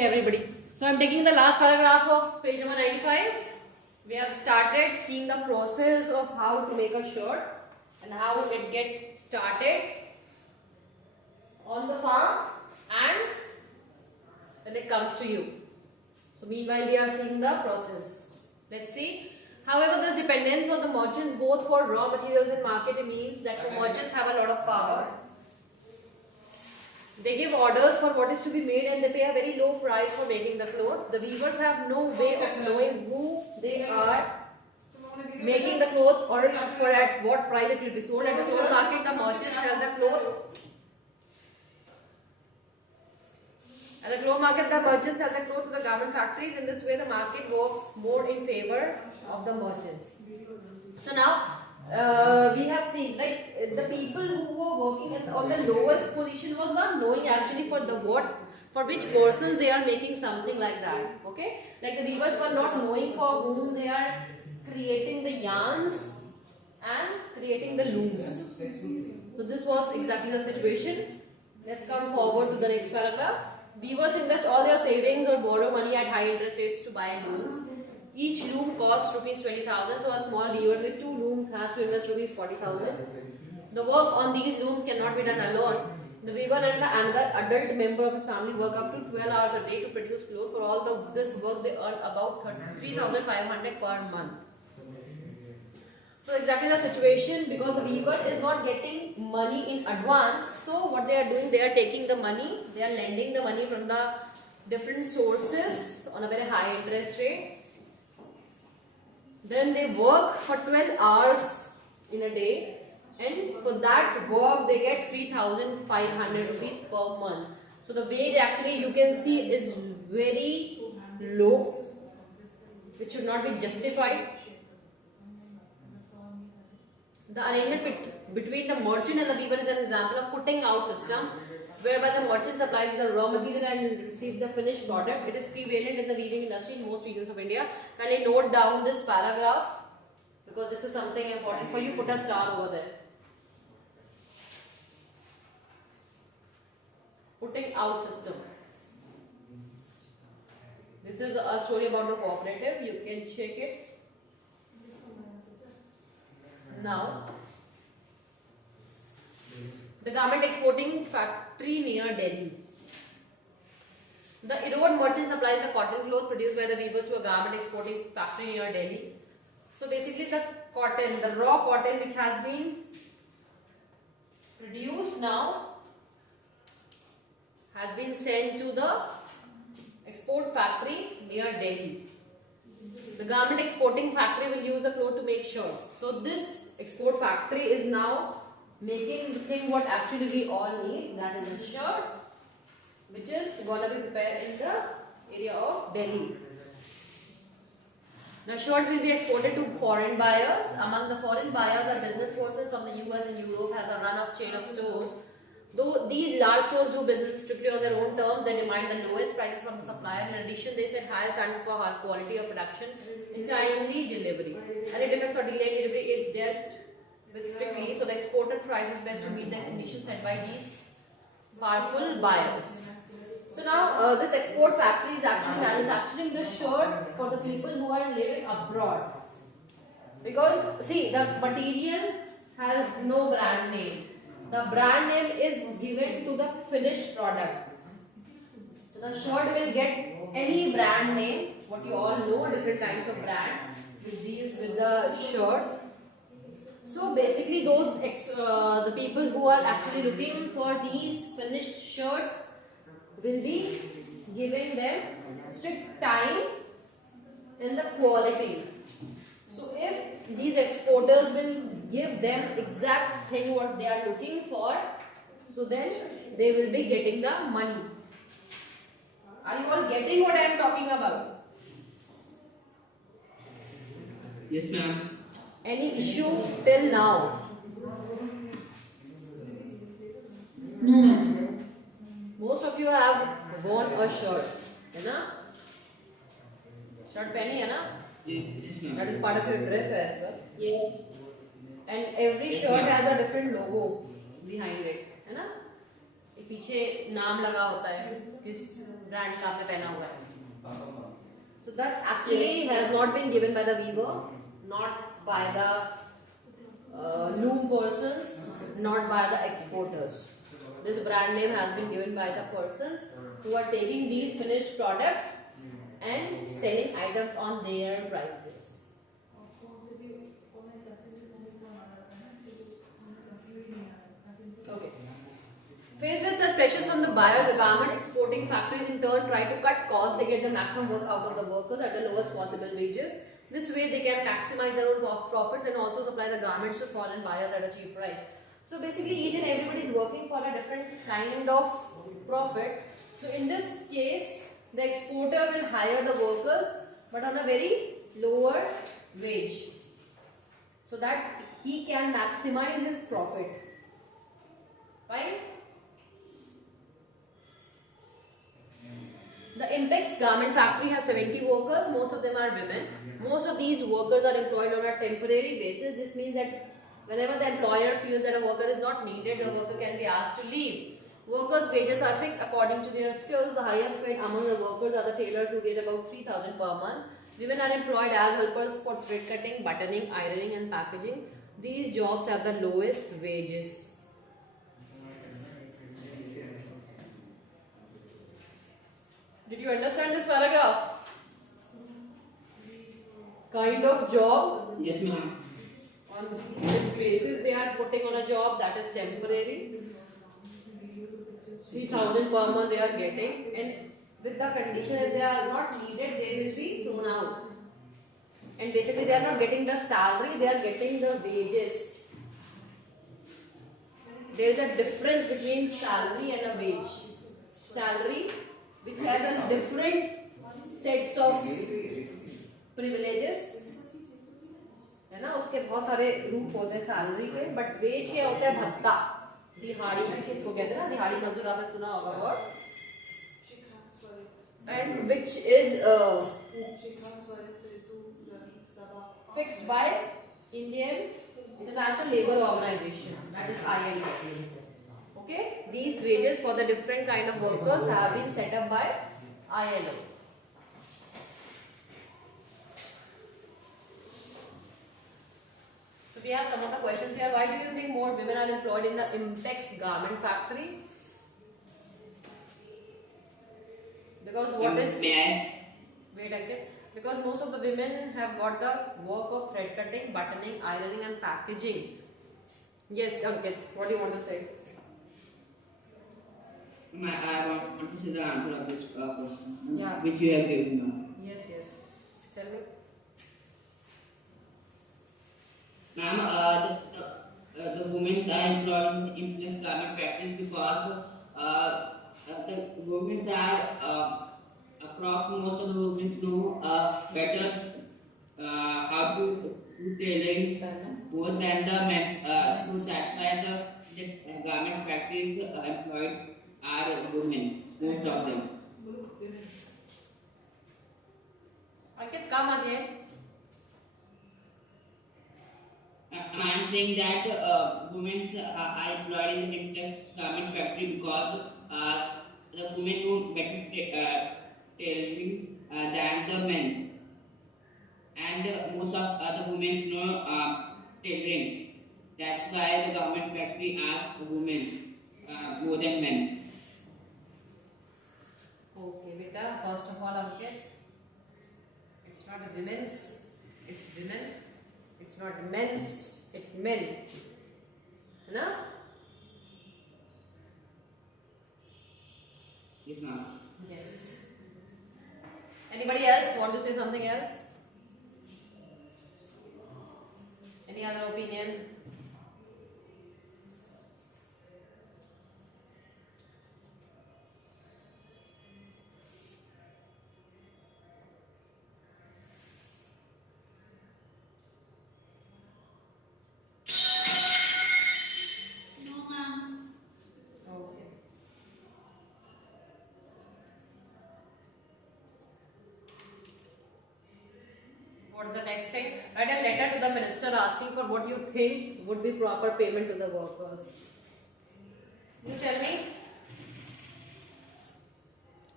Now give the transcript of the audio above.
Everybody. So I'm taking the last paragraph of page number 95. We have started seeing the process of how to make a shirt and how it gets started on the farm and then it comes to you. So meanwhile we are seeing the process. Let's see. However, this dependence on the merchants both for raw materials and marketing means that the merchants have a lot of power. They give orders for what is to be made and they pay a very low price for making the cloth. The weavers have no way of knowing who they are making the cloth or for at what price it will be sold. At the cloth market, the merchants sell the cloth. At the cloth market, the merchants sell the cloth to the garment factories. In this way, the market works more in favor of the merchants. So now, we have seen like the people who were working on the lowest position was not knowing actually for which persons they are making something like that. Okay, like the weavers were not knowing for whom they are creating the yarns and creating the looms. So this was exactly the situation. Let's come forward to the next paragraph. Weavers invest all their savings or borrow money at high interest rates to buy looms. Each loom costs rupees 20,000, so a small weaver with 2 looms has to invest rupees 40,000. The work on these looms cannot be done alone. The weaver and another adult member of his family work up to 12 hours a day to produce clothes. For all this work, they earn about 3,500 per month. So exactly the situation, because the weaver is not getting money in advance. So what they are doing, they are taking the money, they are lending the money from the different sources on a very high interest rate. Then they work for 12 hours in a day, and for that work they get 3,500 rupees per month. So the wage actually you can see is very low, which should not be justified. The arrangement between the merchant and the weaver is an example of putting out system, whereby the merchant supplies the raw material and receives the finished product. It is prevalent in the weaving industry in most regions of India. Kindly note down this paragraph because this is something important for you. Put a star over there. Putting out system. This is a story about the cooperative. You can check it. Now, the garment exporting factory near Delhi. The Erode merchant supplies the cotton cloth produced by the weavers to a garment exporting factory near Delhi. So basically the cotton, the raw cotton which has been produced now has been sent to the export factory near Delhi. The garment exporting factory will use the cloth to make shirts. So this export factory is now making the thing what actually we all need, that is a shirt, which is going to be prepared in the area of Delhi. The shirts will be exported to foreign buyers. Among the foreign buyers are business persons from the US and Europe, has a run of chain of stores. Though these large stores do business strictly on their own terms, they demand the lowest prices from the supplier. In addition, they set higher standards for high quality of production and timely delivery. Any defects or delayed delivery is dealt with strictly, so the exported price is best to meet the conditions set by these powerful buyers. So now this export factory is actually manufacturing the shirt for the people who are living abroad. Because see, the material has no brand name. The brand name is given to the finished product. So the shirt will get any brand name, what you all know, different kinds of brand with the shirt. So basically those the people who are actually looking for these finished shirts will be giving them strict time in the quality. So if these exporters will give them exact thing what they are looking for, so then they will be getting the money. Are you all getting what I am talking about? Yes, ma'am. Any issue till now? No, ma'am. Most of you have worn a shirt, है ना? Shirt पहनी है ना? Yes, ma'am. That is part of your dress as well. Yeah. And every shirt has a different logo behind it, है ना? पीछे नाम लगा होता है किस ब्रांड का आपने पहना हुआ है. So that actually has not been given by the weaver, not by the loom persons, not by the exporters. This brand name has been given by the persons who are taking these finished products and selling items on their prices. Okay. Faced with such pressures from the buyers, the garment exporting factories in turn try to cut costs. They get the maximum work out of the workers at the lowest possible wages. This way, they can maximize their own profits and also supply the garments to foreign buyers at a cheap price. So basically, each and everybody is working for a different kind of profit. So in this case, the exporter will hire the workers, but on a very lower wage, so that he can maximize his profit. Fine. The Impex garment factory has 70 workers. Most of them are women. Most of these workers are employed on a temporary basis. This means that whenever the employer feels that a worker is not needed, the worker can be asked to leave. Workers' wages are fixed according to their skills. The highest paid among the workers are the tailors, who get about 3,000 per month. Women are employed as helpers for thread cutting, buttoning, ironing and packaging. These jobs have the lowest wages. Did you understand this paragraph? Kind of job. Yes, ma'am. On which basis they are putting on a job that is temporary. 3,000 per month they are getting, and with the condition that they are not needed, they will be thrown out. And basically they are not getting the salary, they are getting the wages. There is a difference between salary and a wage. Salary, which has a different sets of privileges, है ना, उसके बहुत सारे रूप होते हैं salary के, but veg क्या होता है? भत्ता, दिहाड़ी, इसको कहते हैं ना, दिहाड़ी मजदूर आपने सुना होगा word, and which is fixed by Indian International Labour Organization, that is ILO. Okay, these wages for the different kind of workers have been set up by ILO. So we have some of the questions here. Why do you think more women are employed in the Impex garment factory? Because what is... May I? Wait a minute. Because most of the women have got the work of thread cutting, buttoning, ironing and packaging. Yes, Ankit, what do you want to say? I want to see the answer of this question, Yeah. which you have given now. Yes. Tell me. Ma'am, the women are employed in Impex garment factories because the women are across most of the women know better how to do tailoring more than the men. So that's why the garment factories employed are women, most of them. Ankit, come again. I'm saying that women are employed in the Impex garment factory because the women know better tailoring than the men, and most of the women know tailoring. That's why the garment factory asks women more than men. Okay, beta. First of all, Ankit, it's not a women's, it's women. It's not men's, it's men. Na? Yes, ma'am. Yes. Anybody else want to say something else? Any other opinion? What's the next thing? Write a letter to the minister asking for what you think would be proper payment to the workers.